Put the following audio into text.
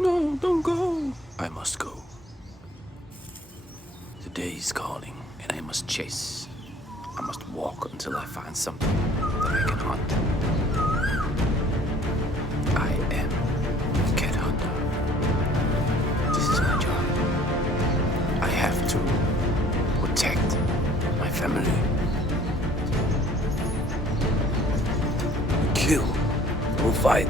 No, don't go. I must go. The day is calling, and I must chase. I must walk until I find something that I can hunt. I am a cat hunter. This is my job. I have to protect my family. We kill, we fight,